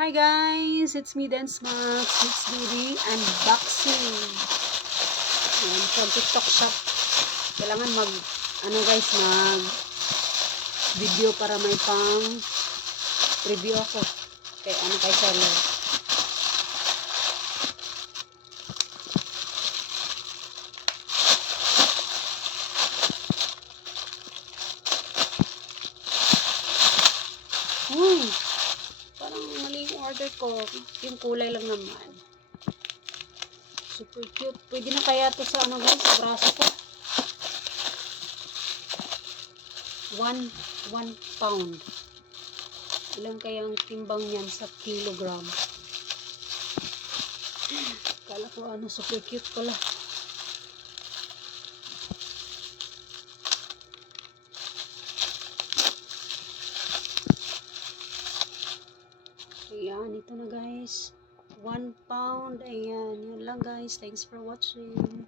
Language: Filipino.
Hi guys, it's me Dance Max, Mix Beauty, unboxing. Ayan, from TikTok shop. Kailangan mag video para may pang review ako. Kay seller. Parang mali yung order ko. Yung kulay lang naman. Super cute. Pwede na kaya to sa guys, sa braso ko. 1 pound. Ilan kaya ang timbang niyan sa kilogram? Kala ko super cute pala. Ayan, ito na guys. 1 pound. Ayan, yun lang guys. Thanks for watching.